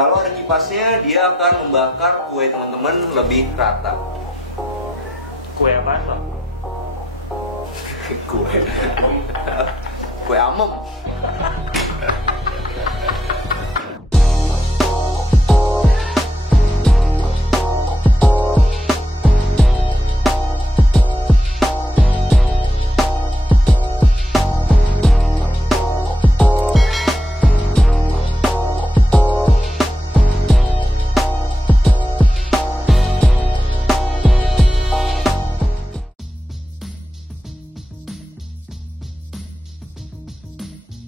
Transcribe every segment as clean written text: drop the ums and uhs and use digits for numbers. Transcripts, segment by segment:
Kalau ada kipasnya, dia akan membakar kue teman-teman lebih rata. Kue apaan, Pak? Kue amem.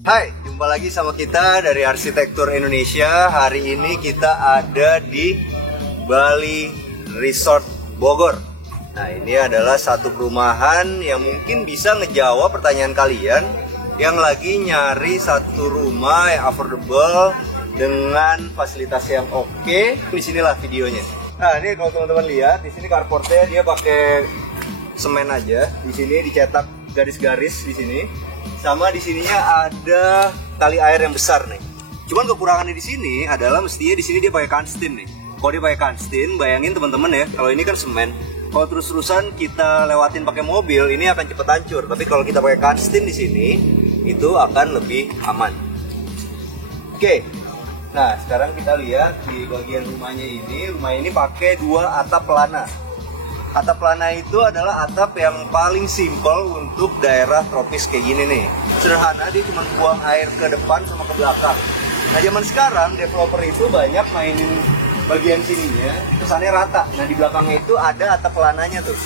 Hai, jumpa lagi sama kita dari Arsitektur Indonesia. Hari ini kita ada di Bali Resort Bogor. Nah, ini adalah satu perumahan yang mungkin bisa ngejawab pertanyaan kalian yang lagi nyari satu rumah yang affordable dengan fasilitas yang oke. Disinilah videonya. Nah, ini kalau teman-teman lihat, di sini carportnya dia pakai semen aja. Di sini dicetak garis-garis di sini. Sama di sininya ada tali air yang besar nih. Cuman kekurangannya di sini adalah mestinya di sini dia pakai kanstin nih. Kalau dia pakai kanstin, bayangin teman-teman ya, kalau ini kan semen. Kalau terus-terusan kita lewatin pakai mobil, ini akan cepet hancur. Tapi kalau kita pakai kanstin di sini, itu akan lebih aman. Oke. Nah, sekarang kita lihat di bagian rumahnya ini. Rumah ini pakai 2 atap pelana. Atap pelana itu adalah atap yang paling simpel untuk daerah tropis kayak gini nih. Sederhana, dia cuma buang air ke depan sama ke belakang. Nah, zaman sekarang developer itu banyak mainin bagian sininya, kesannya rata. Nah, di belakangnya itu ada atap pelananya tuh.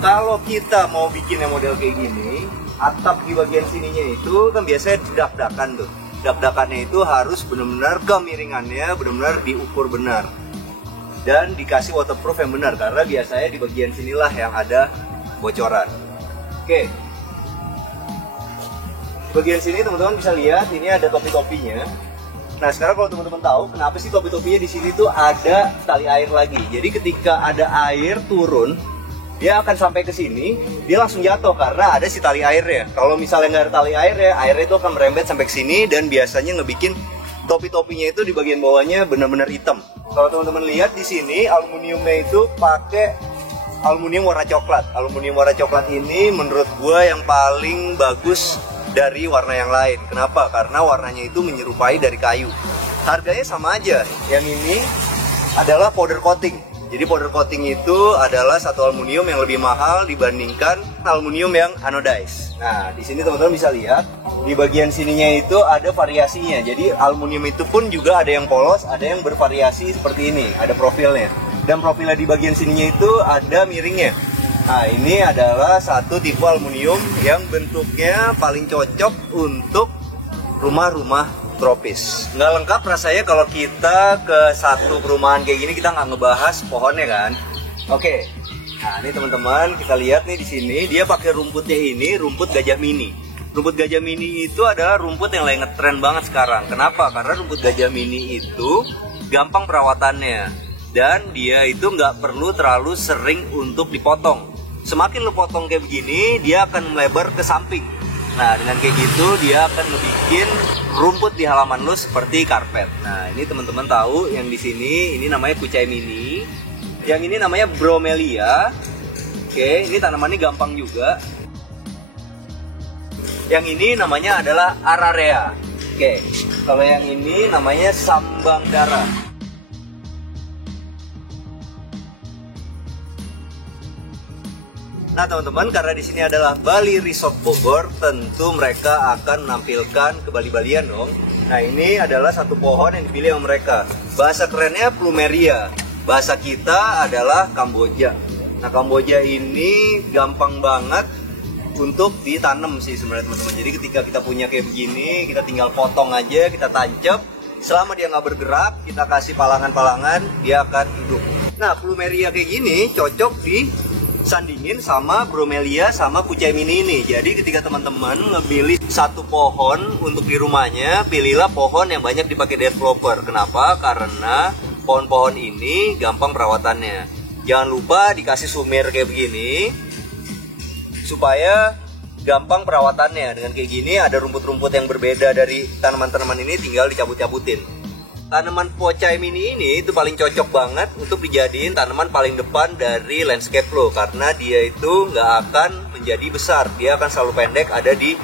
Kalau kita mau bikin yang model kayak gini, atap di bagian sininya itu kan biasanya dak-dakan tuh. Dak-dakannya itu harus benar-benar kemiringannya benar-benar diukur benar. Dan dikasih waterproof yang benar, karena biasanya di bagian sinilah yang ada bocoran. Oke, di bagian sini teman-teman bisa lihat ini ada topi-topinya. Nah, sekarang kalau teman-teman tahu kenapa sih topi-topinya di sini tuh ada tali air lagi. Jadi ketika ada air turun, dia akan sampai ke sini, dia langsung jatuh karena ada si tali airnya. Kalau misalnya nggak ada tali airnya itu akan merembet sampai ke sini dan biasanya ngebikin topi-topinya itu di bagian bawahnya benar-benar hitam. Kalau teman-teman lihat di sini, aluminiumnya itu pakai aluminium warna coklat. Aluminium warna coklat ini menurut gua yang paling bagus dari warna yang lain. Kenapa? Karena warnanya itu menyerupai dari kayu. Harganya sama aja. Yang ini adalah powder coating. Jadi powder coating itu adalah satu aluminium yang lebih mahal dibandingkan aluminium yang anodized. Nah, di sini teman-teman bisa lihat di bagian sininya itu ada variasinya. Jadi aluminium itu pun juga ada yang polos, ada yang bervariasi seperti ini, ada profilnya. Dan profilnya di bagian sininya itu ada miringnya. Nah, ini adalah satu tipe aluminium yang bentuknya paling cocok untuk rumah-rumah tropis. Nggak lengkap rasanya kalau kita ke satu perumahan kayak gini kita nggak ngebahas pohonnya kan. Oke. Nah, ini teman-teman kita lihat nih di sini dia pakai rumputnya ini rumput gajah mini. Rumput gajah mini itu adalah rumput yang lagi ngetren banget sekarang. Kenapa? Karena rumput gajah mini itu gampang perawatannya dan dia itu nggak perlu terlalu sering untuk dipotong. Semakin lu potong kayak begini, dia akan melebar ke samping. Nah, dengan kayak gitu dia akan ngebikin rumput di halaman lu seperti karpet. Nah, ini teman-teman tahu yang di sini ini namanya kucai mini. Yang ini namanya bromelia. Oke, ini tanamannya gampang juga. Yang ini namanya adalah ararea. Oke, kalau yang ini namanya sambang dara. Nah, teman-teman, karena di sini adalah Bali Resort Bogor, tentu mereka akan menampilkan kebali-balian dong. Nah, ini adalah satu pohon yang dipilih sama mereka. Bahasa kerennya plumeria. Bahasa kita adalah Kamboja. Nah, Kamboja ini gampang banget untuk ditanam sih sebenarnya teman-teman. Jadi ketika kita punya kayak begini, kita tinggal potong aja, kita tancap. Selama dia nggak bergerak, kita kasih palangan-palangan, dia akan hidup. Nah, plumeria kayak gini cocok di sandingin sama bromelia sama kucai mini ini. Jadi ketika teman-teman ngemilih satu pohon untuk di rumahnya, pilihlah pohon yang banyak dipakai developer. Kenapa? Karena pohon-pohon ini gampang perawatannya. Jangan lupa dikasih sumir kayak begini supaya gampang perawatannya. Dengan kayak gini ada rumput-rumput yang berbeda dari tanaman-tanaman ini, tinggal dicabut-cabutin. tanaman pocai mini ini itu paling cocok banget untuk dijadiin tanaman paling depan dari landscape lo, karena dia itu nggak akan menjadi besar, dia akan selalu pendek ada di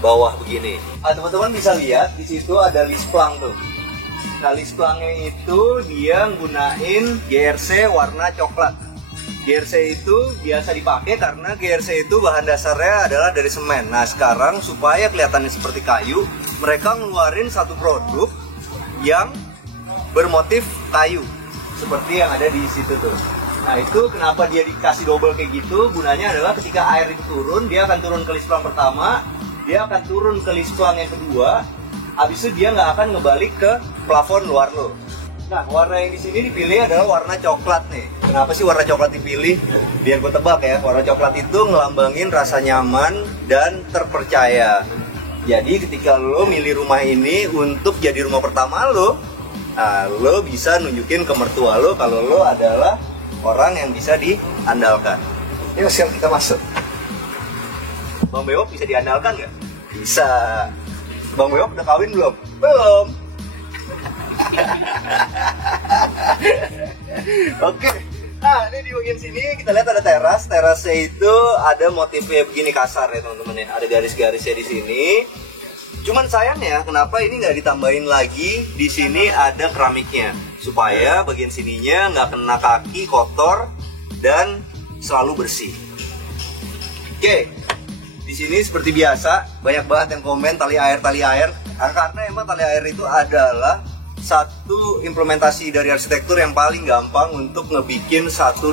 bawah begini. Teman-teman bisa lihat di situ ada list plang tuh. Nah, list plangnya itu dia gunain GRC warna coklat. GRC itu biasa dipakai karena GRC itu bahan dasarnya adalah dari semen. Nah, sekarang supaya kelihatannya seperti kayu, mereka ngeluarin satu produk yang bermotif kayu seperti yang ada di situ tuh. Nah, itu kenapa dia dikasih double kayak gitu, gunanya adalah ketika air itu turun, dia akan turun ke list plang pertama, dia akan turun ke list plang yang kedua, habis itu dia nggak akan ngebalik ke plafon luar lo. Nah, warna yang di sini dipilih adalah warna coklat nih. Kenapa sih warna coklat dipilih? Biar gue tebak ya, warna coklat itu ngelambangin rasa nyaman dan terpercaya. Jadi ketika lo milih rumah ini untuk jadi rumah pertama lo, nah, lo bisa nunjukin ke mertua lo kalau lo adalah orang yang bisa diandalkan. Yuk, sekarang kita masuk. Bang Bewok bisa diandalkan nggak? Bisa. Bang Bewok udah kawin belum? Belum. Oke. Nah, ini di bagian sini kita lihat ada teras. Terasnya itu ada motifnya begini kasar ya teman-teman ya. Ada garis-garisnya di sini. Cuman sayangnya kenapa ini nggak ditambahin lagi di sini ada keramiknya supaya bagian sininya nggak kena kaki kotor dan selalu bersih. Oke, di sini seperti biasa banyak banget yang komen tali air karena emang tali air itu adalah satu implementasi dari arsitektur yang paling gampang untuk ngebikin satu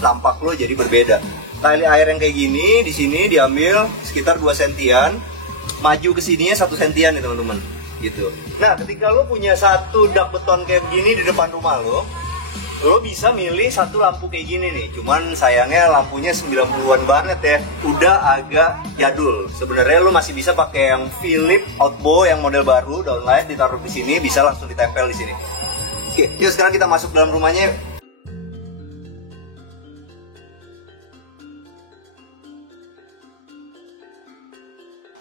tampak lo jadi berbeda. Tali air yang kayak gini di sini diambil sekitar 2 sentian. Maju ke sininya 1 sentian nih teman-teman gitu. Nah, ketika lo punya satu dak beton kayak begini di depan rumah lo bisa milih satu lampu kayak gini nih. Cuman sayangnya lampunya 90-an banget ya, udah agak jadul. Sebenarnya lo masih bisa pakai yang Philips Outbow yang model baru, downlight ditaruh di sini bisa langsung ditempel di sini. Oke, yuk sekarang kita masuk dalam rumahnya.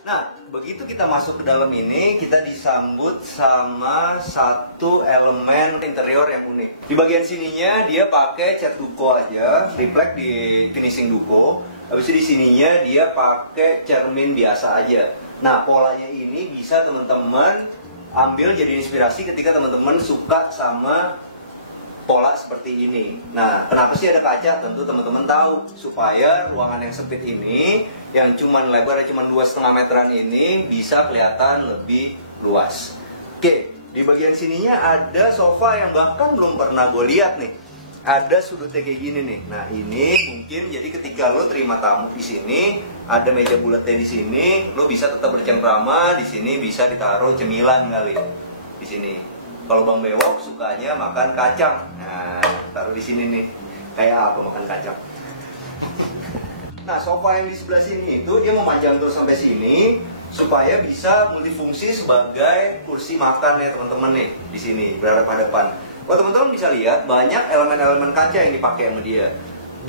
Nah, begitu kita masuk ke dalam ini, kita disambut sama satu elemen interior yang unik. Di bagian sininya dia pakai cat duko aja, reflect di finishing duko. Habis itu di sininya dia pakai cermin biasa aja. Nah, polanya ini bisa teman-teman ambil jadi inspirasi ketika teman-teman suka sama pola seperti ini. Nah, kenapa sih ada kaca? Tentu teman-teman tahu supaya ruangan yang sempit ini, yang cuman lebarnya cuma 2,5 meteran ini bisa kelihatan lebih luas. Oke, di bagian sininya ada sofa yang bahkan belum pernah gue lihat nih. Ada sudutnya kayak gini nih. Nah, ini mungkin jadi ketika lo terima tamu di sini, ada meja bulatnya di sini, lo bisa tetap bercengkrama. Di sini bisa ditaruh cemilan kali di sini. Kalau Bang Bewok sukanya makan kacang, nah taruh di sini nih, kayak apa makan kacang. Nah, sofa yang di sebelah sini itu dia memanjang terus sampai sini supaya bisa multifungsi sebagai kursi makan ya teman-teman nih di sini berhadapan-hadapan. Kalau teman-teman bisa lihat banyak elemen-elemen kaca yang dipakai sama dia.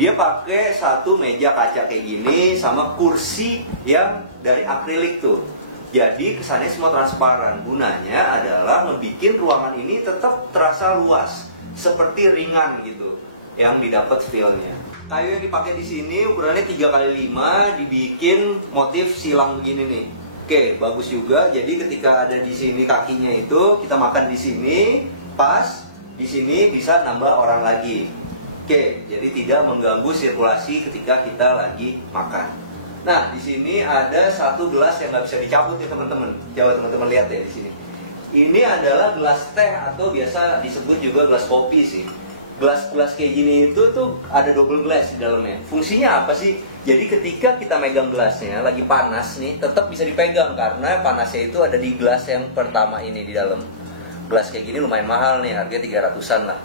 Dia pakai satu meja kaca kayak gini sama kursi yang dari akrilik tuh. Jadi kesannya semua transparan. Gunanya adalah ngebikin ruangan ini tetap terasa luas, seperti ringan gitu, yang didapat feel-nya. Kayu yang dipakai di sini ukurannya 3x5, dibikin motif silang begini nih. Oke, bagus juga. Jadi ketika ada di sini kakinya itu, kita makan di sini, pas di sini bisa nambah orang lagi. Oke, jadi tidak mengganggu sirkulasi ketika kita lagi makan. Nah, di sini ada satu gelas yang nggak bisa dicabut ya teman-teman. Coba teman-teman lihat ya di sini. Ini adalah gelas teh atau biasa disebut juga gelas kopi sih. Gelas-gelas kayak gini itu tuh ada double glass di dalamnya. Fungsinya apa sih? Jadi ketika kita megang gelasnya lagi panas nih, tetap bisa dipegang karena panasnya itu ada di gelas yang pertama ini di dalam. Gelas kayak gini lumayan mahal nih, harganya 300-an lah.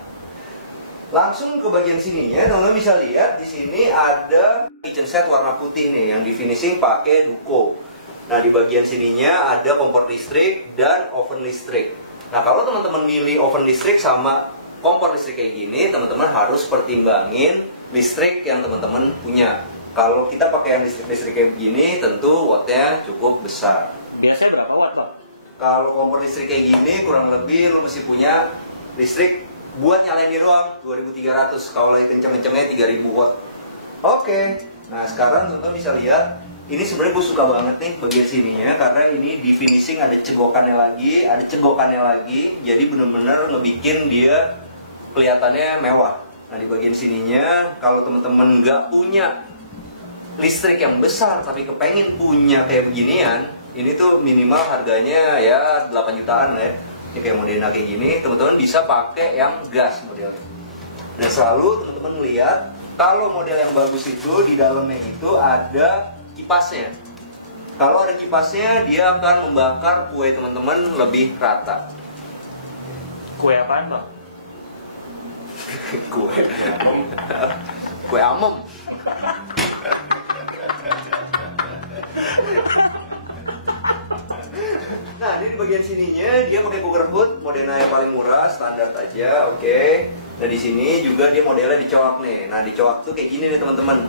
Langsung ke bagian sininya, teman-teman bisa lihat di sini ada kitchen set warna putih nih yang di finishing pakai duko. Nah, di bagian sininya ada kompor listrik dan oven listrik. Nah, kalau teman-teman milih oven listrik sama kompor listrik kayak gini, teman-teman harus pertimbangin listrik yang teman-teman punya. Kalau kita pakai yang listrik kayak begini, tentu wattnya cukup besar. Biasanya berapa watt, Bang? Kalau kompor listrik kayak gini kurang lebih lu mesti punya listrik buat nyalain dia doang 2300, kalau lagi kenceng-kencengnya 3000 watt. Oke. Nah, sekarang teman-teman bisa lihat, ini sebenarnya gue suka banget nih bagian sininya karena ini di finishing ada cegokannya lagi, jadi bener-bener ngebikin dia kelihatannya mewah. Nah, di bagian sininya kalau teman-teman nggak punya listrik yang besar tapi kepengen punya kayak beginian, ini tuh minimal harganya ya 8 jutaan lah ya. Ini kayak modelnya kayak gini, teman-teman bisa pakai yang gas modelnya. Nah, selalu teman-teman lihat kalau model yang bagus itu di dalamnya itu ada kipasnya. Kalau ada kipasnya, dia akan membakar kue teman-teman lebih rata. Kue apaan, Bang? Kue amem. Nah, ini di bagian sininya dia pakai cooker hood, modelnya yang paling murah, standar aja, oke. Nah, di sini juga dia modelnya dicoak nih. Nah, dicoak tuh kayak gini nih teman-teman.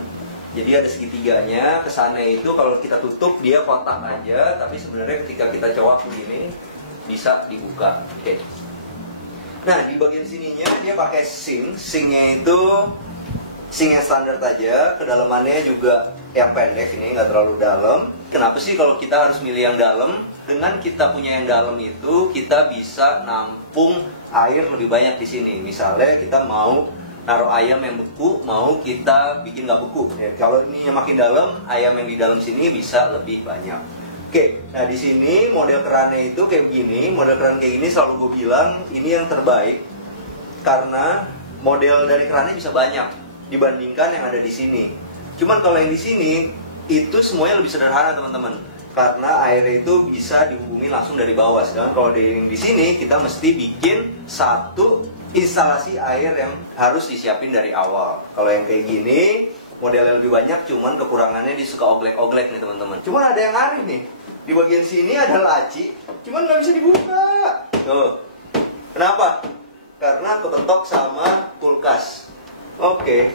Jadi ada segitiganya, kesannya itu kalau kita tutup dia kotak aja, tapi sebenarnya ketika kita coak begini bisa dibuka. Oke. Nah, di bagian sininya dia pakai sinknya itu sink yang standar aja, kedalamannya juga yang pendek, ini nggak terlalu dalam. Kenapa sih kalau kita harus milih yang dalam? Dengan kita punya yang dalam itu, kita bisa nampung air lebih banyak di sini. Misalnya kita mau naruh ayam yang beku, mau kita bikin nggak beku. Ya, kalau ini yang makin dalam, ayam yang di dalam sini bisa lebih banyak. Oke, nah di sini model kerannya itu kayak begini. Model keran kayak gini selalu gue bilang ini yang terbaik karena model dari kerannya bisa banyak dibandingkan yang ada di sini. Cuman kalau yang di sini itu semuanya lebih sederhana teman-teman, karena airnya itu bisa dihubungi langsung dari bawah. Sedangkan kalau di sini kita mesti bikin satu instalasi air yang harus disiapin dari awal. Kalau yang kayak gini modelnya lebih banyak, cuman kekurangannya dia suka oglek-oglek nih teman-teman. Cuman ada yang aneh nih, di bagian sini ada laci, cuman nggak bisa dibuka. Tuh, kenapa? Karena kebetok sama kulkas. Oke,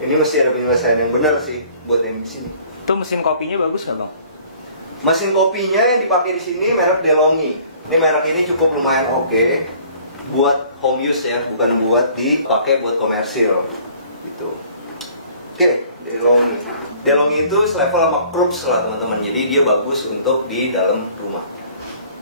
ini mesti ada penyelesaian yang benar sih buat yang di sini. Itu mesin kopinya bagus nggak, Bang? Mesin kopinya yang dipakai di sini merek DeLonghi. Ini merek ini cukup lumayan oke buat home use ya, bukan buat dipakai buat komersil gitu. Oke, DeLonghi. DeLonghi itu selevel sama Krups lah teman-teman. Jadi dia bagus untuk di dalam rumah.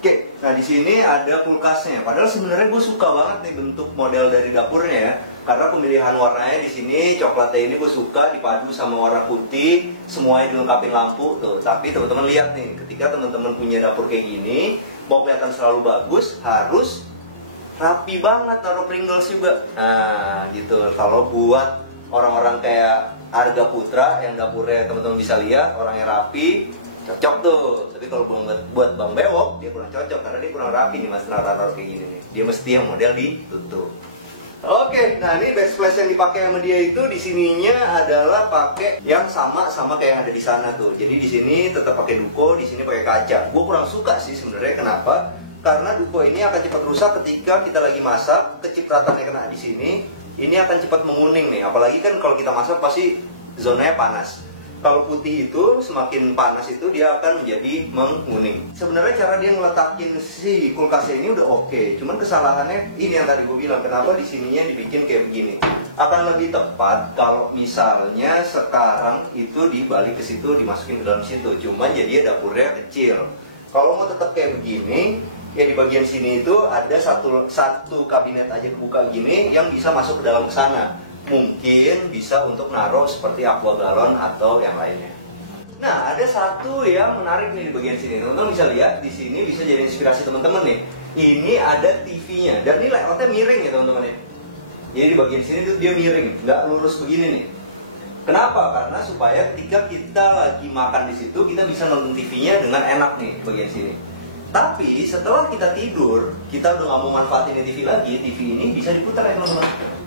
Oke, nah di sini ada kulkasnya. Padahal sebenarnya gue suka banget nih bentuk model dari dapurnya ya. Karena pemilihan warnanya di sini coklatnya ini gue suka dipadu sama warna putih, semuanya dilengkapi lampu tuh. Tapi teman-teman lihat nih, ketika teman-teman punya dapur kayak gini, mau kelihatan selalu bagus, harus rapi banget taruh Pringles juga. Nah, gitu. Kalau buat orang-orang kayak Arga Putra yang dapurnya teman-teman bisa lihat, orangnya rapi, cocok tuh. Tapi kalau buat Bang Bewok, dia kurang cocok karena dia kurang rapi nih mas, taruh kayak gini nih. Dia mesti yang model ditutup. Oke, nah ini backsplash yang dipakai sama dia itu di sininya adalah pakai yang sama kayak yang ada di sana tuh. Jadi di sini tetap pakai duko, di sini pakai kaca. Gue kurang suka sih sebenarnya. Kenapa? Karena duko ini akan cepat rusak ketika kita lagi masak, kecipratannya kena di sini, ini akan cepat menguning nih. Apalagi kan kalau kita masak pasti zonanya panas. Kalau putih itu semakin panas itu dia akan menjadi menguning. Sebenarnya cara dia ngeletakin si kulkasnya ini udah oke. Cuman kesalahannya ini yang tadi gue bilang, kenapa di sininya dibikin kayak begini. Akan lebih tepat kalau misalnya sekarang itu dibalik ke situ, dimasukin ke dalam situ. Cuman jadi dapurnya kecil. Kalau mau tetap kayak begini, ya di bagian sini itu ada satu kabinet aja kebuka gini yang bisa masuk ke dalam sana. Mungkin bisa untuk naruh seperti aqua galon atau yang lainnya. Nah, ada satu yang menarik nih di bagian sini. Teman-teman bisa lihat di sini bisa jadi inspirasi teman-teman nih. Ini ada TV-nya dan ini layoutnya miring ya teman-teman ya. Jadi di bagian sini tuh dia miring, nggak lurus begini nih. Kenapa? Karena supaya ketika kita lagi makan di situ kita bisa nonton TV-nya dengan enak nih di bagian sini. Tapi setelah kita tidur, kita udah nggak mau manfaatin TV lagi. TV ini bisa diputar ya teman-teman,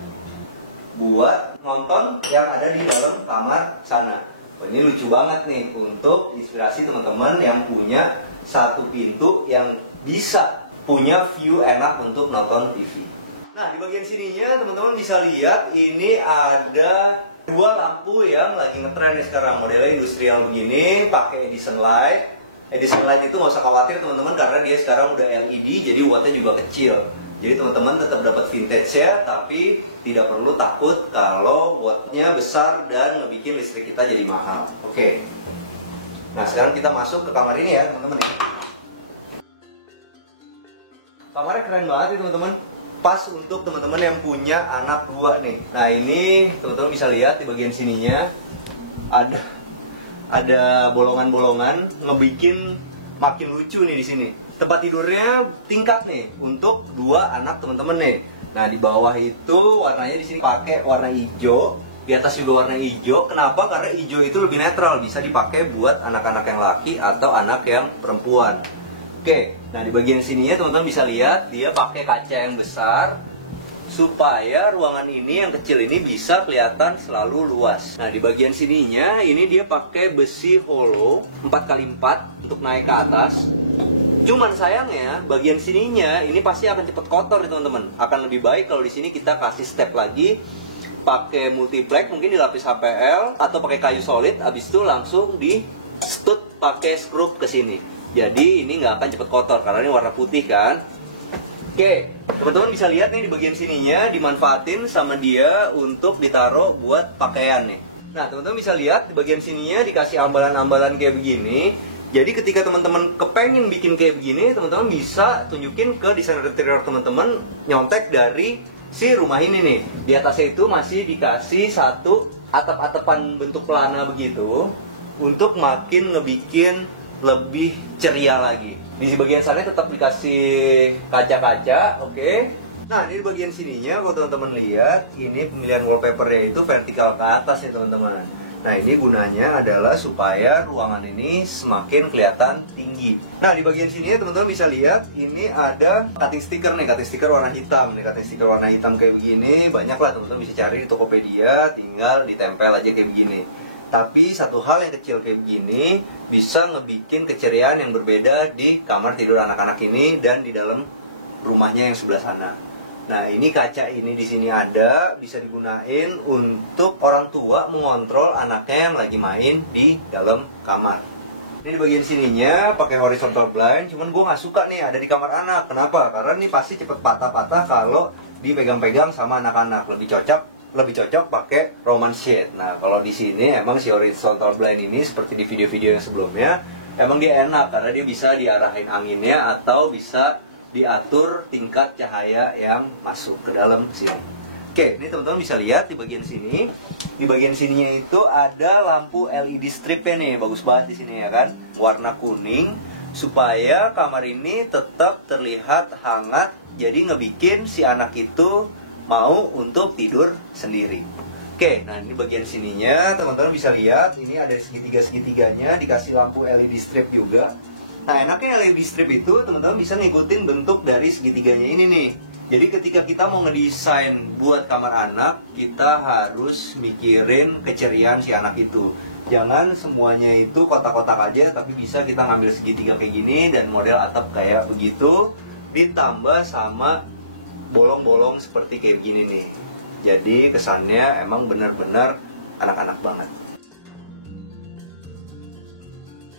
buat nonton yang ada di dalam kamar sana. Oh, ini lucu banget nih untuk inspirasi teman-teman yang punya satu pintu yang bisa punya view enak untuk nonton TV. Nah, di bagian sininya teman-teman bisa lihat ini ada dua lampu yang lagi ngetren nih sekarang. Modelnya industrial begini, pakai Edison light. Edison Light itu nggak usah khawatir teman-teman, karena dia sekarang udah LED, jadi wattnya juga kecil. Jadi teman-teman tetap dapat vintage ya, tapi tidak perlu takut kalau wattnya besar dan ngebikin listrik kita jadi mahal. Oke. Nah sekarang kita masuk ke kamar ini ya teman-teman ya. Kamarnya keren banget ya teman-teman. Pas untuk teman-teman yang punya anak 2 nih. Nah ini teman-teman bisa lihat di bagian sininya ada bolongan-bolongan, ngebikin makin lucu nih di sini. Tempat tidurnya tingkat nih untuk 2 anak teman-teman nih. Nah di bawah itu warnanya di sini pakai warna hijau, di atas juga warna hijau. Kenapa? Karena hijau itu lebih netral, bisa dipakai buat anak-anak yang laki atau anak yang perempuan. Oke, nah di bagian sininya teman-teman bisa lihat dia pakai kaca yang besar supaya ruangan ini yang kecil ini bisa kelihatan selalu luas. Nah di bagian sininya ini dia pakai besi hollow 4x4 untuk naik ke atas. Cuman sayangnya bagian sininya ini pasti akan cepet kotor nih teman-teman. Akan lebih baik kalau di sini kita kasih step lagi, pakai multiplex mungkin dilapis HPL atau pakai kayu solid, habis itu langsung di stud pakai skrup ke sini. Jadi ini nggak akan cepet kotor karena ini warna putih kan. Oke, teman-teman bisa lihat nih di bagian sininya dimanfaatin sama dia untuk ditaruh buat pakaian nih. Nah teman-teman bisa lihat di bagian sininya dikasih ambalan-ambalan kayak begini. Jadi ketika teman-teman kepengen bikin kayak begini, teman-teman bisa tunjukin ke desainer interior teman-teman nyontek dari si rumah ini nih. Di atasnya itu masih dikasih satu atap-atapan bentuk pelana begitu untuk makin ngebikin lebih ceria lagi. Di bagian sana tetap dikasih kaca-kaca, oke. Nah, ini di bagian sininya kalau teman-teman lihat, ini pemilihan wallpapernya itu vertikal ke atas ya teman-teman. Nah, ini gunanya adalah supaya ruangan ini semakin kelihatan tinggi. Nah, di bagian sini teman-teman bisa lihat ini ada cutting sticker nih, cutting sticker warna hitam. Nih, cutting sticker warna hitam kayak begini, banyak lah teman-teman bisa cari di Tokopedia, tinggal ditempel aja kayak begini. Tapi satu hal yang kecil kayak begini bisa ngebikin keceriaan yang berbeda di kamar tidur anak-anak ini dan di dalam rumahnya yang sebelah sana. Nah, ini kaca ini di sini ada, bisa digunain untuk orang tua mengontrol anaknya yang lagi main di dalam kamar. Ini di bagian sininya pakai horizontal blind, cuman gue nggak suka nih ada di kamar anak. Kenapa? Karena ini pasti cepet patah-patah kalau dipegang-pegang sama anak-anak. Lebih cocok pakai Roman shade. Nah, kalau di sini emang si horizontal blind ini seperti di video-video yang sebelumnya, emang dia enak karena dia bisa diarahin anginnya atau bisa diatur tingkat cahaya yang masuk ke dalam sini. Oke, ini teman-teman bisa lihat di bagian sini. Di bagian sininya itu ada lampu LED stripnya nih, bagus banget di sini ya kan, warna kuning supaya kamar ini tetap terlihat hangat. Jadi ngebikin si anak itu mau untuk tidur sendiri. Oke, nah ini bagian sininya teman-teman bisa lihat, ini ada segitiga-segitiganya, dikasih lampu LED strip juga. Nah enaknya LED strip itu teman-teman bisa ngikutin bentuk dari segitiganya ini nih. Jadi ketika kita mau ngedesain buat kamar anak, kita harus mikirin keceriaan si anak itu. Jangan semuanya itu kotak-kotak aja, tapi bisa kita ngambil segitiga kayak gini dan model atap kayak begitu, ditambah sama bolong-bolong seperti kayak gini nih. Jadi kesannya emang benar-benar anak-anak banget.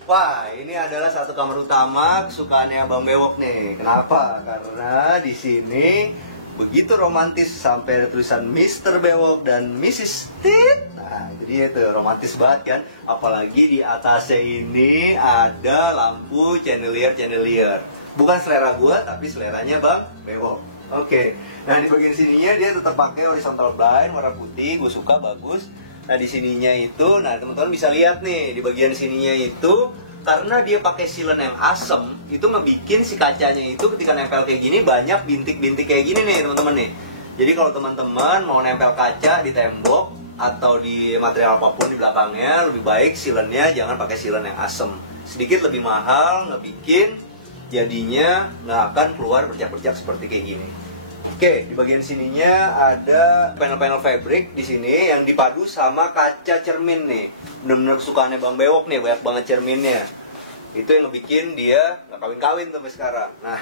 Wah, ini adalah satu kamar utama kesukaannya Bang Bewok nih. Kenapa? Karena di sini begitu romantis sampai ada tulisan Mr. Bewok dan Mrs. Tit. Nah, jadi itu romantis banget kan. Apalagi di atasnya ini ada lampu chandelier. Bukan selera gua, tapi seleranya Bang Bewok. Oke. Nah, di bagian sininya dia tetap pakai horizontal blind warna putih, gue suka, bagus. Nah di sininya itu, nah teman-teman bisa lihat nih di bagian sininya itu karena dia pakai silen yang asem, itu ngebikin si kacanya itu ketika nempel kayak gini banyak bintik-bintik kayak gini nih teman-teman nih. Jadi kalau teman-teman mau nempel kaca di tembok atau di material apapun di belakangnya, lebih baik silennya jangan pakai silen yang asem. Sedikit lebih mahal, ngebikin jadinya nggak akan keluar bercak-bercak seperti kayak gini. Oke, di bagian sininya ada panel-panel fabric di sini yang dipadu sama kaca cermin nih. Bener-bener kesukaannya Bang Bewok nih, banyak banget cerminnya. Itu yang ngebikin dia nggak kawin-kawin sampai sekarang. Nah,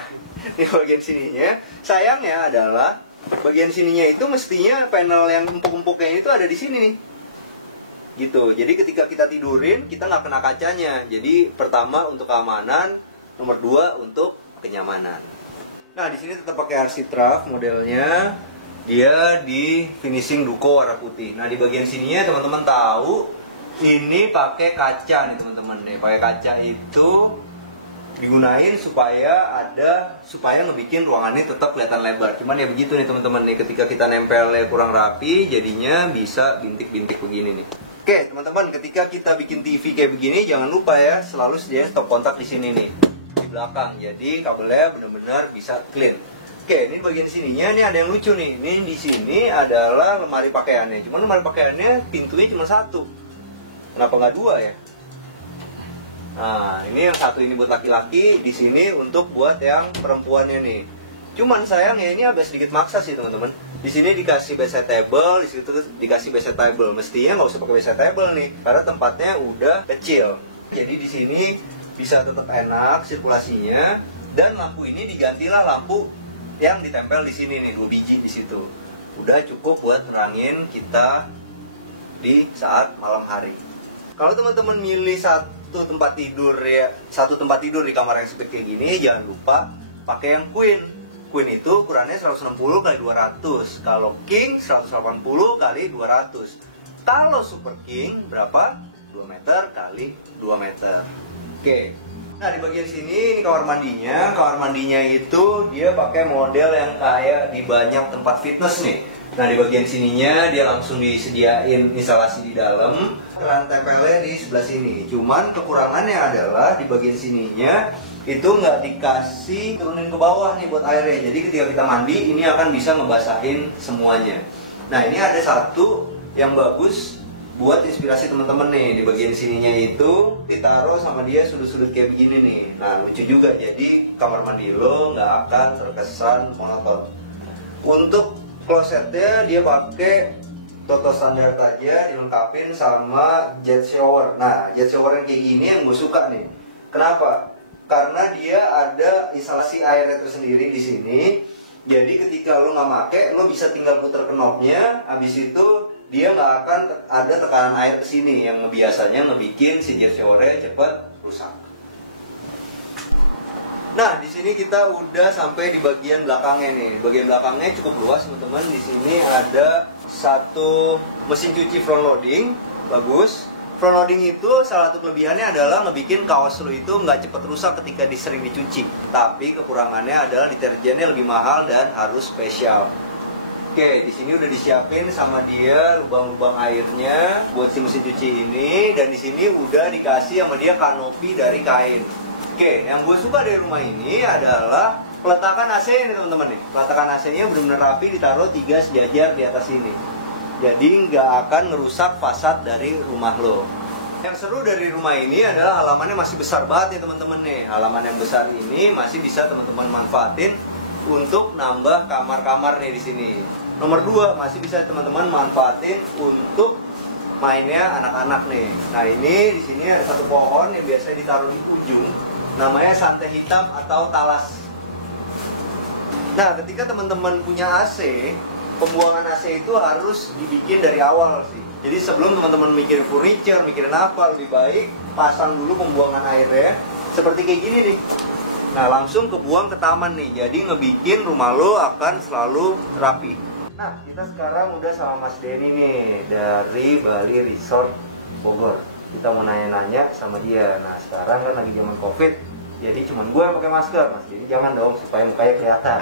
di bagian sininya, sayangnya adalah bagian sininya itu mestinya panel yang empuk-empuknya itu ada di sini nih. gitu. Jadi ketika kita tidurin kita nggak kena kacanya. Jadi pertama untuk keamanan, nomor dua untuk kenyamanan. Nah di sini tetap pakai RC Track modelnya, dia di finishing duko warna putih. Nah di bagian sininya teman-teman tahu ini pakai kaca nih teman-teman nih. Pakai kaca itu digunain supaya ngebikin ruangannya tetap kelihatan lebar. Cuman ya begitu nih teman-teman nih, ketika kita nempelnya kurang rapi jadinya bisa bintik-bintik begini nih. Oke teman-teman, ketika kita bikin TV kayak begini jangan lupa ya selalu sediain stop kontak di sini nih di belakang. Jadi kabelnya benar-benar bisa clean. Oke, ini bagian sininya nih ada yang lucu nih. Ini di sini adalah lemari pakaiannya. Cuman lemari pakaiannya pintunya cuma satu. Kenapa nggak dua ya? Nah, ini yang satu ini buat laki-laki, di sini untuk buat yang perempuannya nih. Cuman sayangnya ini agak sedikit maksa sih teman-teman. Di sini dikasih bedside table, di situ dikasih bedside table. Mestinya nggak usah pakai bedside table nih, karena tempatnya udah kecil. Jadi di sini bisa tetap enak sirkulasinya. Dan lampu ini digantilah lampu yang ditempel di sini nih, 2 biji di situ. Udah cukup buat nerangin kita di saat malam hari. Kalau teman-teman milih satu tempat tidur di kamar yang sempit kayak gini, jangan lupa pakai yang queen. Queen itu ukurannya 160 x 200. Kalau king 180 x 200. Kalau super king berapa? 2 meter x 2 meter. Oke. Nah di bagian sini ini kamar mandinya. Kamar mandinya itu dia pakai model yang kayak di banyak tempat fitness nih. Nah di bagian sininya dia langsung disediain instalasi di dalam. Keran tempelnya di sebelah sini. Cuman kekurangannya adalah di bagian sininya itu nggak dikasih turunin ke bawah nih buat airnya. Jadi ketika kita mandi ini akan bisa ngebasahin semuanya. Nah ini ada satu yang bagus buat inspirasi teman-teman nih. Di bagian sininya itu ditaruh sama dia sudut-sudut kayak begini nih. Nah lucu juga, jadi kamar mandi lo nggak akan terkesan monoton. Untuk klosetnya dia pakai Toto standar aja, dilengkapin sama jet shower. Nah jet shower yang kayak gini yang gue suka nih. Kenapa? Karena dia ada instalasi airnya tersendiri di sini. Jadi ketika lo nggak make, lo bisa tinggal puter knobnya. Habis itu dia nggak akan ada tekanan air ke sini yang biasanya ngebikin si jet showernya cepet rusak. Nah di sini kita udah sampai di bagian belakangnya nih. Bagian belakangnya cukup luas teman-teman. Di sini ada satu mesin cuci front loading, bagus. Front loading itu salah satu kelebihannya adalah ngebikin kaos lo itu nggak cepet rusak ketika sering dicuci. Tapi kekurangannya adalah deterjennya lebih mahal dan harus spesial. Oke, di sini udah disiapin sama dia lubang-lubang airnya buat si mesin cuci ini, dan di sini udah dikasih sama dia kanopi dari kain. Oke, yang gue suka dari rumah ini adalah peletakan AC ini teman-teman nih. Peletakan AC-nya benar-benar rapi, ditaruh 3 sejajar di atas ini. Jadi nggak akan ngerusak fasad dari rumah lo. Yang seru dari rumah ini adalah halamannya masih besar banget ya teman-teman nih. Halaman yang besar ini masih bisa teman-teman manfaatin untuk nambah kamar-kamar nih di sini. Nomor 2 masih bisa teman-teman manfaatin untuk mainnya anak-anak nih. Nah ini di sini ada satu pohon yang biasa ditaruh di ujung, namanya santai hitam atau talas. Nah ketika teman-teman punya AC, pembuangan AC itu harus dibikin dari awal sih. Jadi sebelum teman-teman mikirin furniture, mikirin apa, lebih baik pasang dulu pembuangan airnya seperti kayak gini nih. Nah langsung kebuang ke taman nih. Jadi ngebikin rumah lo akan selalu rapi. Nah kita sekarang udah sama Mas Denny nih dari Bali Resort Bogor. Kita mau nanya-nanya sama dia. Nah sekarang kan lagi zaman COVID, jadi cuman gue yang pakai masker. Mas Denny jangan dong supaya mukanya kelihatan.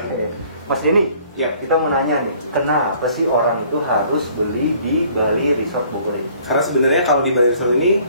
Oke. Mas Denny, ya, kita mau nanya nih, kenapa sih orang itu harus beli di Bali Resort Bogor ini? Karena sebenarnya kalau di Bali Resort ini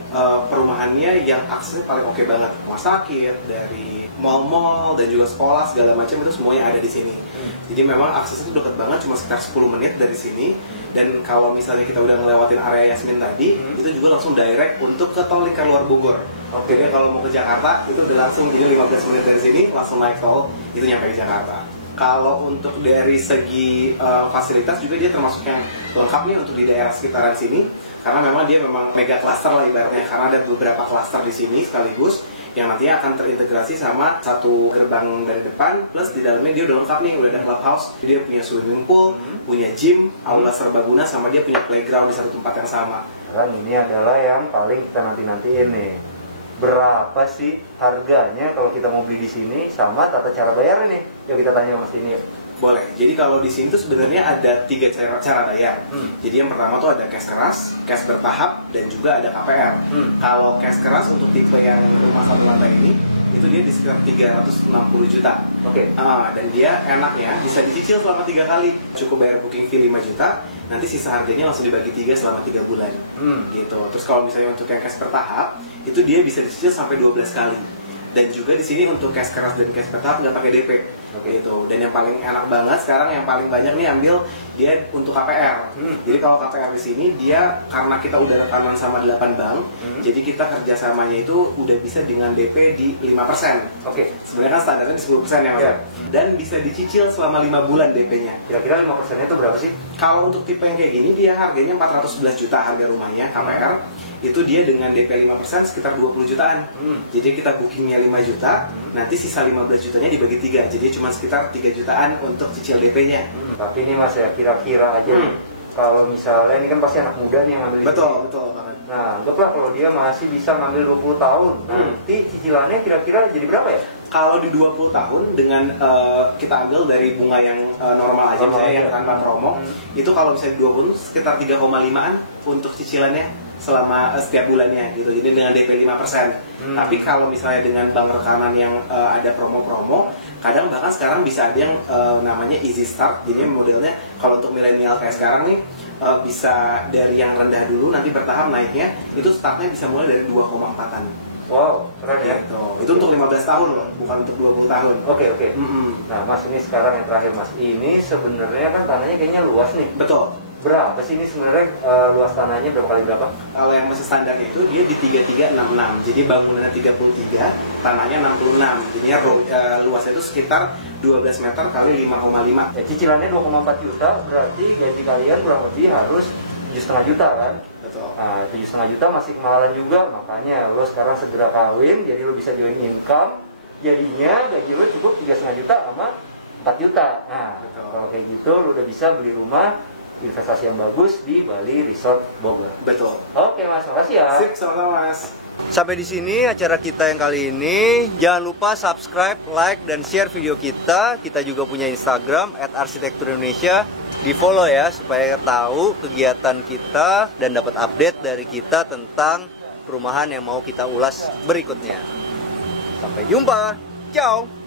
perumahannya yang aksesnya paling oke banget. Rumah sakit, dari mall-mall dan juga sekolah segala macam itu semuanya ada di sini. Jadi memang aksesnya itu dekat banget, cuma sekitar 10 menit dari sini. Dan kalau misalnya kita udah ngelewatin area Yasmin tadi, itu juga langsung direct untuk ke tol Lingkar Luar Bogor. Oke, jadi kalau mau ke Jakarta itu udah langsung, jadi 15 menit dari sini langsung naik tol, itu nyampe ke Jakarta. Kalau untuk dari segi fasilitas juga dia termasuk yang lengkap nih untuk di daerah sekitaran sini, karena memang dia memang mega cluster lah ibaratnya, karena ada beberapa cluster di sini sekaligus yang nantinya akan terintegrasi sama satu gerbang dari depan, plus di dalamnya dia udah lengkap nih, udah ada clubhouse, dia punya swimming pool, punya gym, aula serbaguna, sama dia punya playground di satu tempat yang sama. Sekarang ini adalah yang paling kita nanti-nantiin nih. Berapa sih harganya kalau kita mau beli di sini sama tata cara bayarnya nih? Yuk kita tanya Mas ini. Boleh. Jadi kalau di sini tuh sebenarnya ada 3 cara bayar. Jadi yang pertama tuh ada cash keras, cash bertahap, dan juga ada KPR. Kalau cash keras untuk tipe yang rumah satu lantai ini, itu dia di sekitar 360 juta. Oke. Dan dia enaknya bisa dicicil selama 3 kali. Cukup bayar booking fee 5 juta, nanti sisa harganya langsung dibagi 3 selama 3 bulan. Gitu. Terus kalau misalnya untuk yang cash bertahap, itu dia bisa dicicil sampai 12 kali. Dan juga di sini untuk cash keras dan cash bertahap nggak pakai DP. Gitu. Dan yang paling enak banget sekarang, yang paling banyak nih ambil dia untuk KPR. Jadi kalau KPR di sini dia karena kita udah rekaman sama 8 bank, jadi kita kerjasamanya itu udah bisa dengan DP di 5%. Sebenarnya kan standarnya di 10% ya Mas. Dan bisa dicicil selama 5 bulan DP-nya. Kira-kira 5%-nya itu berapa sih? Kalau untuk tipe yang kayak gini dia harganya 411 juta harga rumahnya KPR. Itu dia dengan DP 5% sekitar 20 jutaan. Jadi kita bookingnya 5 juta, nanti sisa 15 jutanya dibagi 3. Jadi cuma sekitar 3 jutaan untuk cicil DP-nya. Tapi ini Mas ya, kira-kira aja nih, kalau misalnya ini kan pasti anak muda nih yang ngambil Betul banget. Nah, anggaplah kalau dia masih bisa ngambil 20 tahun, nanti cicilannya kira-kira jadi berapa ya? Kalau di 20 tahun dengan kita ambil dari bunga yang normal aja, misalnya yang tanpa promo, itu kalau misalnya 20 sekitar 3,5an untuk cicilannya selama setiap bulannya gitu. Jadi dengan DP 5%. Tapi kalau misalnya dengan bank rekanan yang ada promo-promo, kadang bahkan sekarang bisa ada yang namanya easy start. Jadi modelnya kalau untuk milenial kayak sekarang nih bisa dari yang rendah dulu, nanti bertahap naiknya. Itu startnya bisa mulai dari 2,4an. Wow, keren ya. Gitu. Itu untuk 15 tahun loh, bukan untuk 20 tahun. Oke. Nah Mas, ini sekarang yang terakhir Mas. Ini sebenarnya kan tanahnya kayaknya luas nih. Betul. Berapa sih ini sebenarnya luas tanahnya, berapa kali berapa? Kalau yang masih standarnya itu dia di 3366. Jadi bangunannya 33, tanahnya 66. Jadinya luasnya itu sekitar 12 meter kali 5,5. Ya, cicilannya 2,4 juta, berarti gaji kalian kurang lebih harus 7,5 juta kan? Betul. Nah, 7,5 juta masih kemahalan juga, makanya lo sekarang segera kawin, jadi lo bisa join income, jadinya gaji lo cukup 3,5 juta sama 4 juta. Nah, kalau kayak gitu lo udah bisa beli rumah investasi yang bagus di Bali Resort Bogor. Betul. Oke Mas, makasih ya. Sip, sama-sama Mas. Sampai di sini acara kita yang kali ini. Jangan lupa subscribe, like, dan share video kita. Kita juga punya Instagram @arsitekturindonesia. Di follow ya supaya tahu kegiatan kita dan dapat update dari kita tentang perumahan yang mau kita ulas berikutnya. Sampai jumpa. Ciao.